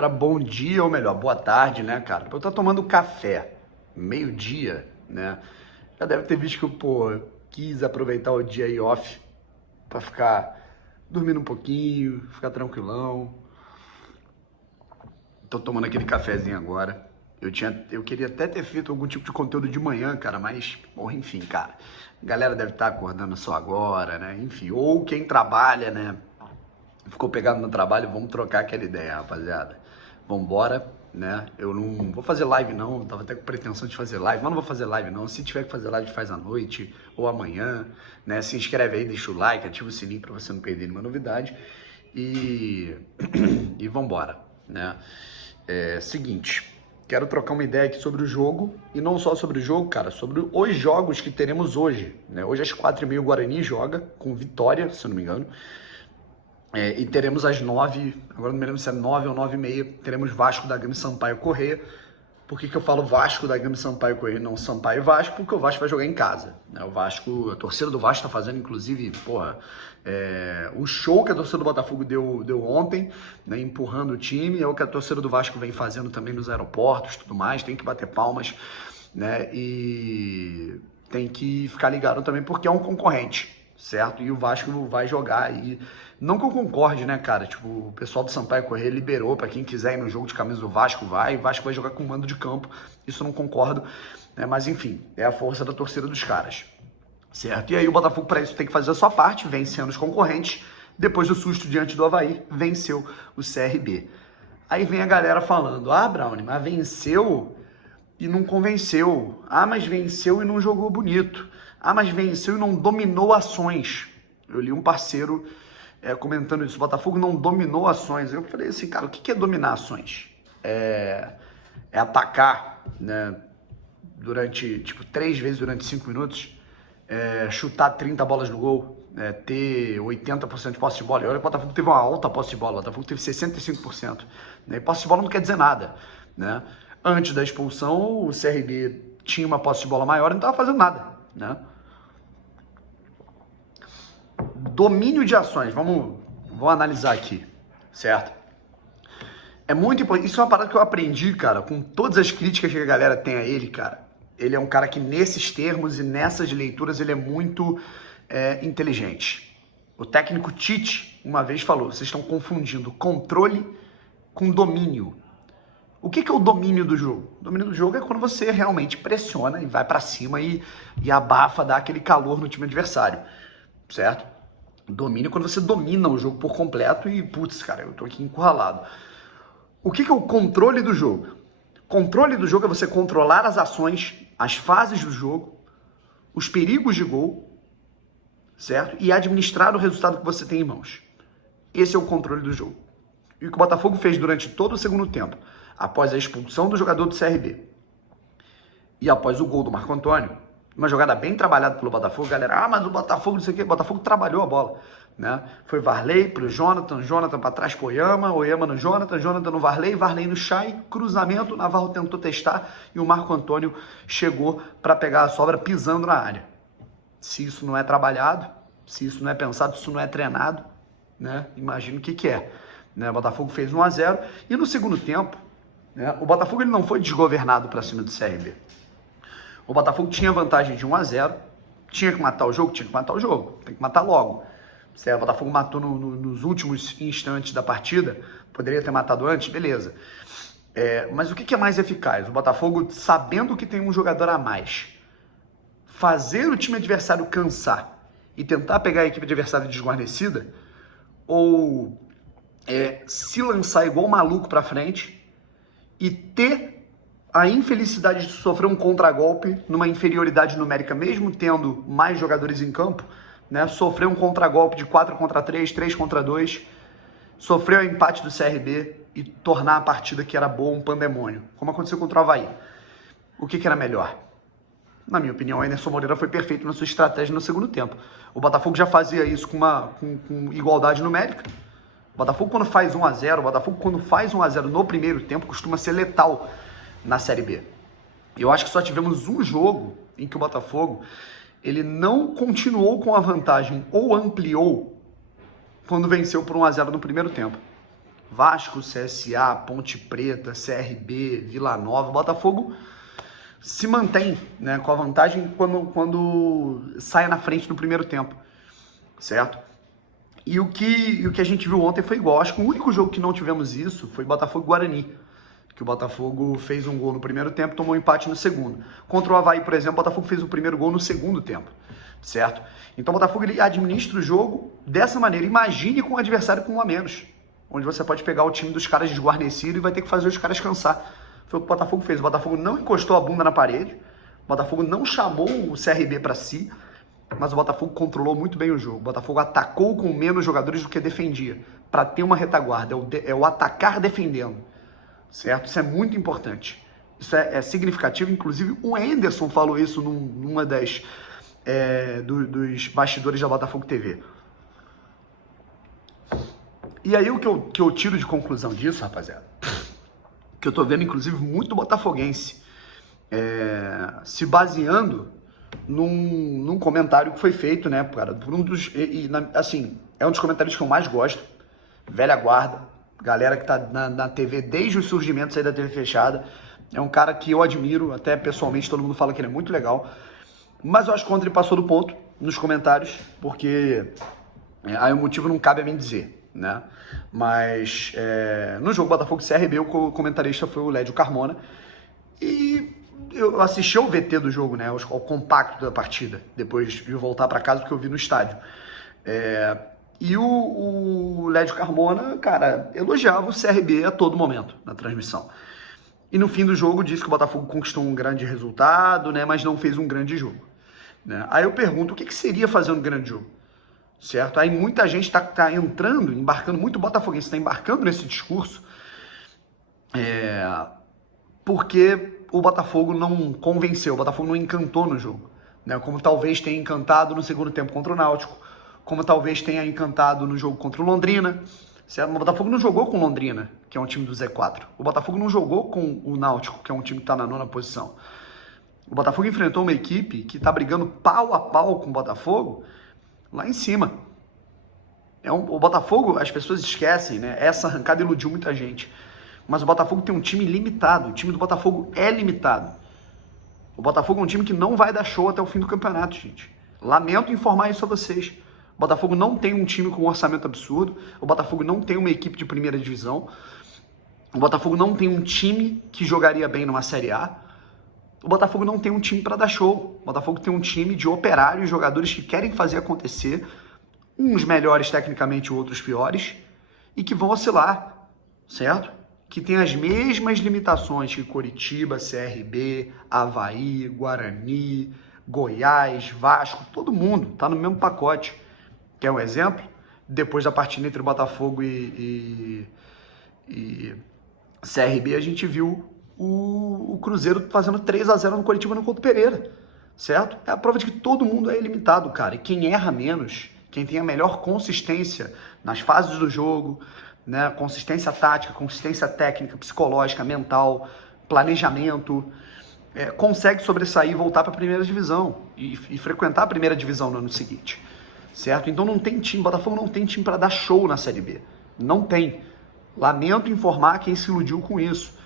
era bom dia, ou melhor, boa tarde, né, cara? Eu tô tomando café, meio-dia, né? Já deve ter visto que eu, quis aproveitar o dia aí off pra ficar dormindo um pouquinho, ficar tranquilão. Tô tomando aquele cafezinho agora. Eu queria até ter feito algum tipo de conteúdo de manhã, cara, mas, porra, enfim, cara. A galera deve estar acordando só agora, né? Enfim, ou quem trabalha, né? Ficou pegado no trabalho, vamos trocar aquela ideia, rapaziada. Vambora, né? Eu não vou fazer live não, tava até com pretensão de fazer live, mas não vou fazer live não. Se tiver que fazer live, faz à noite ou amanhã, né? Se inscreve aí, deixa o like, ativa o sininho pra você não perder nenhuma novidade. E, e vambora, né? Seguinte, quero trocar uma ideia aqui sobre o jogo, e não só sobre o jogo, cara, sobre os jogos que teremos hoje, né? Hoje às 4h30 o Guarani joga, com vitória, se eu não me engano. E teremos às 9, agora não me lembro se é 9 ou 9h30, teremos Vasco da Gama e Sampaio Corrêa. Por que eu falo Vasco da Gama e Sampaio Corrêa e não Sampaio e Vasco? Porque o Vasco vai jogar em casa, né? O Vasco, a torcida do Vasco tá fazendo, inclusive, o show que a torcida do Botafogo deu ontem, né, empurrando o time, é o que a torcida do Vasco vem fazendo também nos aeroportos, tudo mais, tem que bater palmas, né? E tem que ficar ligado também porque é um concorrente, certo? E o Vasco vai jogar aí. Não que eu concorde, né, cara? Tipo, o pessoal do Sampaio Corrêa liberou pra quem quiser ir no jogo de camisa do Vasco, vai. O Vasco vai jogar com mando de campo. Isso eu não concordo, né? Mas enfim, é a força da torcida dos caras, certo? E aí o Botafogo para isso tem que fazer a sua parte, vencendo os concorrentes. Depois do susto diante do Avaí, venceu o CRB. Aí vem a galera falando, Brownie, mas venceu e não convenceu. Mas venceu e não jogou bonito. Mas venceu e não dominou ações. Eu li um parceiro comentando isso, o Botafogo não dominou ações. Eu falei assim, cara, o que é dominar ações? É atacar, né, durante, 3 vezes durante 5 minutos, chutar 30 bolas no gol, ter 80% de posse de bola. E olha que o Botafogo teve uma alta posse de bola, o Botafogo teve 65%. Né? E posse de bola não quer dizer nada, né? Antes da expulsão, o CRB tinha uma posse de bola maior e não estava fazendo nada, né? Domínio de ações, vamos analisar aqui, certo? É muito importante, isso é uma parada que eu aprendi, cara, com todas as críticas que a galera tem a ele, cara. Ele é um cara que nesses termos e nessas leituras ele é muito inteligente. O técnico Tite uma vez falou, vocês estão confundindo controle com domínio. O que é o domínio do jogo? O domínio do jogo é quando você realmente pressiona e vai pra cima e abafa, dá aquele calor no time adversário, certo? Domínio é quando você domina o jogo por completo e, putz, cara, eu tô aqui encurralado. O que é o controle do jogo? Controle do jogo é você controlar as ações, as fases do jogo, os perigos de gol, certo? E administrar o resultado que você tem em mãos. Esse é o controle do jogo. E o que o Botafogo fez durante todo o segundo tempo, após a expulsão do jogador do CRB e após o gol do Marco Antônio, uma jogada bem trabalhada pelo Botafogo, galera, mas o Botafogo, não sei o que, o Botafogo trabalhou a bola, né? Foi Varley pro Jonathan para trás pro Oyama no Jonathan no Varley no Chay, cruzamento, o Navarro tentou testar e o Marco Antônio chegou para pegar a sobra pisando na área. Se isso não é trabalhado, se isso não é pensado, se isso não é treinado, né? Imagina o que é, né? O Botafogo fez 1-0 e no segundo tempo, né, o Botafogo ele não foi desgovernado para cima do CRB. O Botafogo tinha vantagem de 1-0, tinha que matar o jogo, tem que matar logo. Se o Botafogo matou nos últimos instantes da partida, poderia ter matado antes, beleza. Mas o que é mais eficaz? O Botafogo, sabendo que tem um jogador a mais, fazer o time adversário cansar e tentar pegar a equipe adversária desguarnecida, ou se lançar igual maluco pra frente e ter a infelicidade de sofrer um contragolpe numa inferioridade numérica, mesmo tendo mais jogadores em campo, né? Sofrer um contragolpe de 4-3, 3-2, sofrer o empate do CRB e tornar a partida que era boa um pandemônio, como aconteceu contra o Avaí. O que era melhor? Na minha opinião, o Anderson Moreira foi perfeito na sua estratégia no segundo tempo. O Botafogo já fazia isso com igualdade numérica. O Botafogo quando faz 1-0 no primeiro tempo costuma ser letal na Série B. Eu acho que só tivemos um jogo em que o Botafogo ele não continuou com a vantagem ou ampliou quando venceu por 1-0 no primeiro tempo. Vasco, CSA, Ponte Preta, CRB, Vila Nova. O Botafogo se mantém, né, com a vantagem quando sai na frente no primeiro tempo, certo? E o que a gente viu ontem foi igual. Acho que o único jogo que não tivemos isso foi Botafogo e Guarani, que o Botafogo fez um gol no primeiro tempo, tomou um empate no segundo. Contra o Avaí, por exemplo, o Botafogo fez o primeiro gol no segundo tempo, certo? Então o Botafogo ele administra o jogo dessa maneira. Imagine com um adversário com um a menos, onde você pode pegar o time dos caras desguarnecido e vai ter que fazer os caras cansar. Foi o que o Botafogo fez. O Botafogo não encostou a bunda na parede, o Botafogo não chamou o CRB para si, mas o Botafogo controlou muito bem o jogo. O Botafogo atacou com menos jogadores do que defendia, para ter uma retaguarda. É o atacar defendendo, certo? Isso é muito importante. Isso é significativo. Inclusive, o Anderson falou isso numa dos bastidores da Botafogo TV. E aí, o que eu tiro de conclusão disso, rapaziada, que eu tô vendo, inclusive, muito botafoguense se baseando num comentário que foi feito, né, cara, por um dos, assim, é um dos comentários que eu mais gosto, velha guarda, galera que tá na TV desde o surgimento aí da TV fechada, é um cara que eu admiro, até pessoalmente todo mundo fala que ele é muito legal, mas eu acho que ontem ele passou do ponto nos comentários, porque aí o motivo não cabe a mim dizer, né, mas no jogo Botafogo CRB o comentarista foi o Lédio Carmona, e eu assisti ao VT do jogo, né, ao compacto da partida, depois de voltar para casa, que eu vi no estádio. E o Lédio Carmona, cara, elogiava o CRB a todo momento na transmissão. E no fim do jogo disse que o Botafogo conquistou um grande resultado, né, mas não fez um grande jogo, né? Aí eu pergunto, o que seria fazer um grande jogo? Certo? Aí muita gente tá entrando, embarcando, muito botafoguense está embarcando nesse discurso, porque o Botafogo não convenceu, o Botafogo não encantou no jogo, né? Como talvez tenha encantado no segundo tempo contra o Náutico, como talvez tenha encantado no jogo contra o Londrina, certo? O Botafogo não jogou com o Londrina, que é um time do Z4. O Botafogo não jogou com o Náutico, que é um time que está na 9ª posição. O Botafogo enfrentou uma equipe que está brigando pau a pau com o Botafogo lá em cima. O Botafogo, as pessoas esquecem, né? Essa arrancada iludiu muita gente. Mas o Botafogo tem um time limitado. O time do Botafogo é limitado. O Botafogo é um time que não vai dar show até o fim do campeonato, gente. Lamento informar isso a vocês. O Botafogo não tem um time com um orçamento absurdo. O Botafogo não tem uma equipe de primeira divisão. O Botafogo não tem um time que jogaria bem numa Série A. O Botafogo não tem um time para dar show. O Botafogo tem um time de operários, jogadores que querem fazer acontecer, uns melhores tecnicamente, outros piores, e que vão oscilar, certo? Que tem as mesmas limitações que Coritiba, CRB, Avaí, Guarani, Goiás, Vasco, todo mundo tá no mesmo pacote. Quer um exemplo? Depois da partida entre Botafogo e CRB, a gente viu o Cruzeiro fazendo 3-0 no Coritiba no Couto Pereira, certo? É a prova de que todo mundo é ilimitado, cara. E quem erra menos, quem tem a melhor consistência nas fases do jogo, né, consistência tática, consistência técnica, psicológica, mental, planejamento, consegue sobressair e voltar para a primeira divisão e frequentar a primeira divisão no ano seguinte, certo? Então não tem time, Botafogo não tem time para dar show na Série B, não tem. Lamento informar quem se iludiu com isso.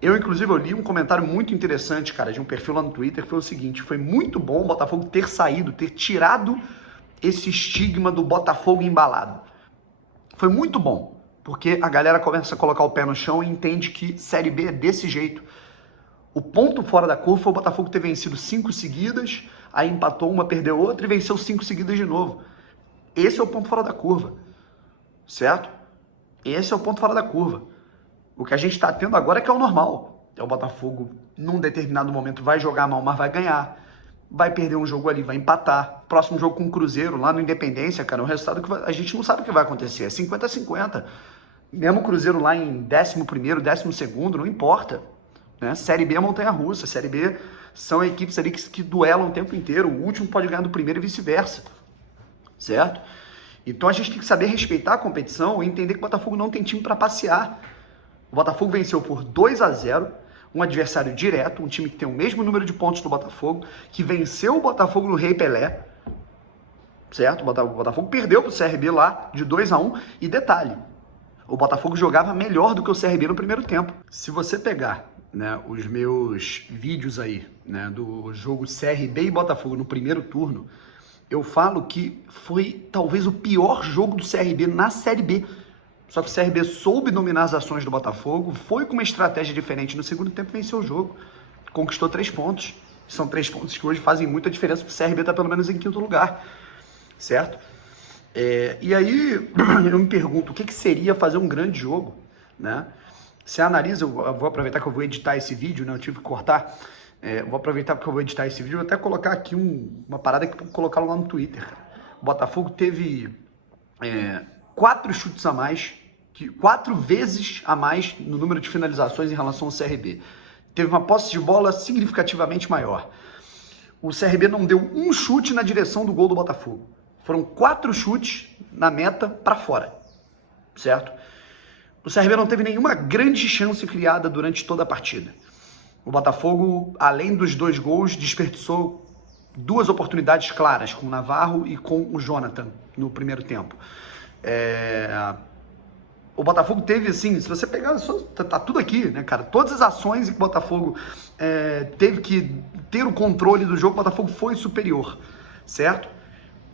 Inclusive, eu li um comentário muito interessante, cara, de um perfil lá no Twitter, que foi o seguinte: foi muito bom o Botafogo ter saído, ter tirado esse estigma do Botafogo embalado. Foi muito bom, porque a galera começa a colocar o pé no chão e entende que Série B é desse jeito. O ponto fora da curva foi o Botafogo ter vencido 5 seguidas, aí empatou uma, perdeu outra e venceu 5 seguidas de novo. Esse é o ponto fora da curva, certo? Esse é o ponto fora da curva. O que a gente está tendo agora é que é o normal. O Botafogo, num determinado momento, vai jogar mal, mas vai ganhar. Vai perder um jogo ali, vai empatar. Próximo jogo com o Cruzeiro, lá no Independência, cara, é um resultado que a gente não sabe o que vai acontecer. É 50-50. Mesmo o Cruzeiro lá em 11º, 12º, não importa, né? Série B é montanha-russa. Série B são equipes ali que duelam o tempo inteiro. O último pode ganhar do primeiro e vice-versa, certo? Então a gente tem que saber respeitar a competição e entender que o Botafogo não tem time para passear. O Botafogo venceu por 2-0, um adversário direto, um time que tem o mesmo número de pontos do Botafogo, que venceu o Botafogo no Rei Pelé, certo? O Botafogo perdeu pro CRB lá de 2-1, e detalhe, O Botafogo jogava melhor do que o CRB no primeiro tempo. Se você pegar, né, os meus vídeos aí, né, do jogo CRB e Botafogo no primeiro turno, eu falo que foi talvez o pior jogo do CRB na Série B. Só que o CRB soube dominar as ações do Botafogo, foi com uma estratégia diferente no segundo tempo e venceu o jogo. Conquistou 3 pontos. São 3 pontos que hoje fazem muita diferença, porque o CRB está pelo menos em 5º lugar, certo? E aí eu me pergunto, o que seria fazer um grande jogo, né? Você analisa, eu vou aproveitar que eu vou editar esse vídeo, né? Eu tive que cortar. Vou aproveitar porque eu vou editar esse vídeo, vou até colocar aqui uma parada que eu vou colocar lá no Twitter, cara. O Botafogo teve 4 chutes a mais, 4 vezes a mais no número de finalizações em relação ao CRB. Teve uma posse de bola significativamente maior. O CRB não deu um chute na direção do gol do Botafogo. Foram 4 chutes na meta para fora, certo? O CRB não teve nenhuma grande chance criada durante toda a partida. O Botafogo, além dos 2 gols, desperdiçou 2 oportunidades claras, com o Navarro e com o Jonathan no primeiro tempo. O Botafogo teve, assim, se você pegar, tá tudo aqui, né, cara? Todas as ações em que o Botafogo teve que ter o controle do jogo, o Botafogo foi superior, certo?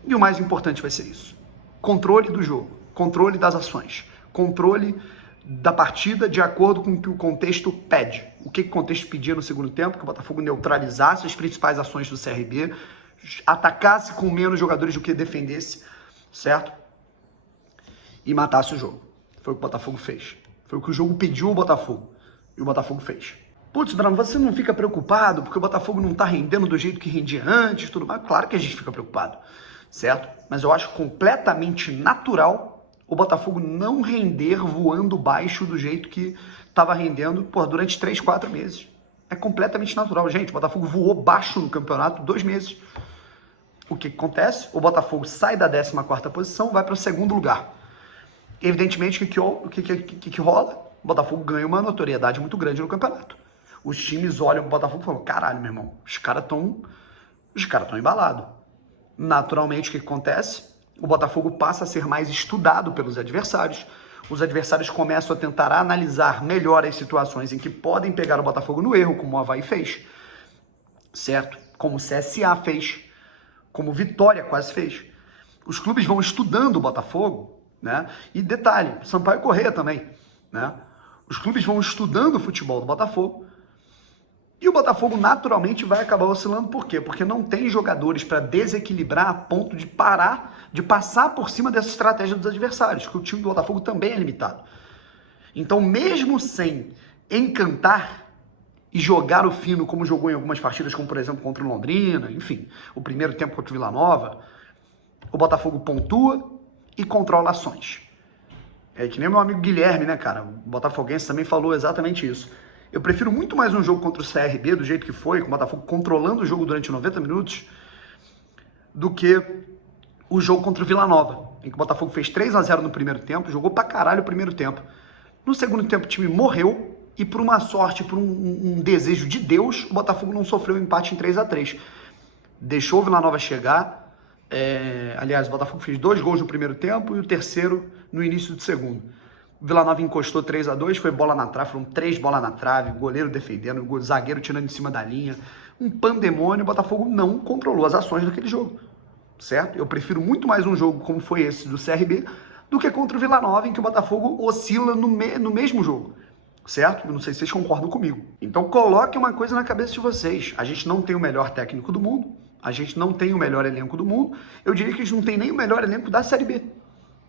E o mais importante vai ser isso. Controle do jogo, controle das ações, controle da partida de acordo com o que o contexto pede. O que o contexto pedia no segundo tempo? Que o Botafogo neutralizasse as principais ações do CRB, atacasse com menos jogadores do que defendesse, certo? E matasse o jogo. Foi o que o Botafogo fez. Foi o que o jogo pediu ao Botafogo. E o Botafogo fez. Putz, Bruno, você não fica preocupado porque o Botafogo não tá rendendo do jeito que rendia antes, tudo mais? Claro que a gente fica preocupado, certo? Mas eu acho completamente natural o Botafogo não render voando baixo do jeito que estava rendendo durante 3, 4 meses. É completamente natural. Gente, o Botafogo voou baixo no campeonato 2 meses. O que acontece? O Botafogo sai da 14ª posição, vai para o 2º lugar. Evidentemente, o que rola? O Botafogo ganha uma notoriedade muito grande no campeonato. Os times olham pro Botafogo e falam, caralho, meu irmão, os caras tão embalados. Naturalmente, o que acontece? O Botafogo passa a ser mais estudado pelos adversários. Os adversários começam a tentar analisar melhor as situações em que podem pegar o Botafogo no erro, como o Avaí fez, certo? Como o CSA fez, como o Vitória quase fez. Os clubes vão estudando o Botafogo, né? E detalhe, Sampaio Corrêa também, né? Os clubes vão estudando o futebol do Botafogo e o Botafogo naturalmente vai acabar oscilando. Por quê? Porque não tem jogadores para desequilibrar a ponto de passar por cima dessa estratégia dos adversários, que o time do Botafogo também é limitado. Então, mesmo sem encantar e jogar o fino como jogou em algumas partidas, como por exemplo contra o Londrina, enfim, o primeiro tempo contra o Vila Nova, o Botafogo pontua e controla ações. É que nem meu amigo Guilherme, né, cara? O botafoguense também falou exatamente isso. Eu prefiro muito mais um jogo contra o CRB, do jeito que foi, com o Botafogo controlando o jogo durante 90 minutos, do que o jogo contra o Vila Nova, em que o Botafogo fez 3-0 no primeiro tempo, jogou pra caralho o primeiro tempo. No segundo tempo o time morreu e por uma sorte, por um desejo de Deus, o Botafogo não sofreu um empate em 3-3. Deixou o Vila Nova chegar. Aliás, o Botafogo fez 2 gols no primeiro tempo e o terceiro no início do segundo. O Vila Nova encostou 3-2, foi bola na trave, foram 3 bolas na trave, goleiro defendendo, o zagueiro tirando em cima da linha, um pandemônio. O Botafogo não controlou as ações daquele jogo, certo? Eu prefiro muito mais um jogo como foi esse do CRB do que contra o Vila Nova, em que o Botafogo oscila no mesmo jogo, certo? Eu não sei se vocês concordam comigo. Então coloque uma coisa na cabeça de vocês: a gente não tem o melhor técnico do mundo, a gente não tem o melhor elenco do mundo, eu diria que a gente não tem nem o melhor elenco da Série B.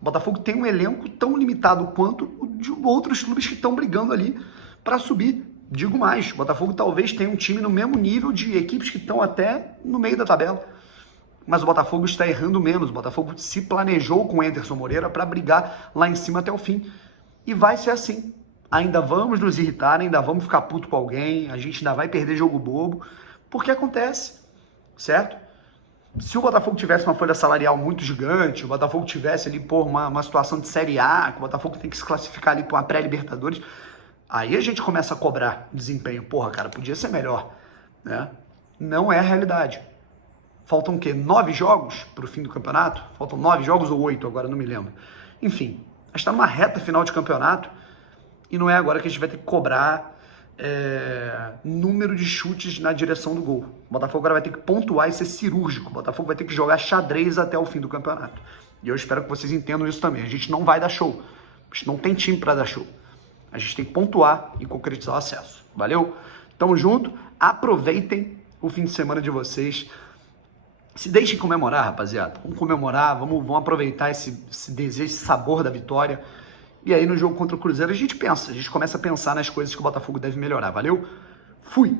O Botafogo tem um elenco tão limitado quanto o de outros clubes que estão brigando ali para subir. Digo mais, o Botafogo talvez tenha um time no mesmo nível de equipes que estão até no meio da tabela. Mas o Botafogo está errando menos. O Botafogo se planejou com o Anderson Moreira para brigar lá em cima até o fim. E vai ser assim. Ainda vamos nos irritar, ainda vamos ficar puto com alguém, a gente ainda vai perder jogo bobo, porque acontece, certo? Se o Botafogo tivesse uma folha salarial muito gigante, o Botafogo tivesse ali, uma situação de Série A, que o Botafogo tem que se classificar ali para uma pré-Libertadores, aí a gente começa a cobrar desempenho. Porra, cara, podia ser melhor, né? Não é a realidade. Faltam o quê? 9 jogos para o fim do campeonato? Faltam 9 jogos ou 8, agora não me lembro. Enfim, A gente tá numa reta final de campeonato e não é agora que a gente vai ter que cobrar número de chutes na direção do gol. O Botafogo agora vai ter que pontuar e ser cirúrgico. O Botafogo vai ter que jogar xadrez até o fim do campeonato. E eu espero que vocês entendam isso também. A gente não vai dar show. A gente não tem time para dar show. A gente tem que pontuar e concretizar o acesso. Valeu? Tamo junto. Aproveitem o fim de semana de vocês. Se deixem comemorar, rapaziada. Vamos comemorar, vamos aproveitar esse desejo, esse sabor da vitória. E aí no jogo contra o Cruzeiro a gente começa a pensar nas coisas que o Botafogo deve melhorar. Valeu? Fui!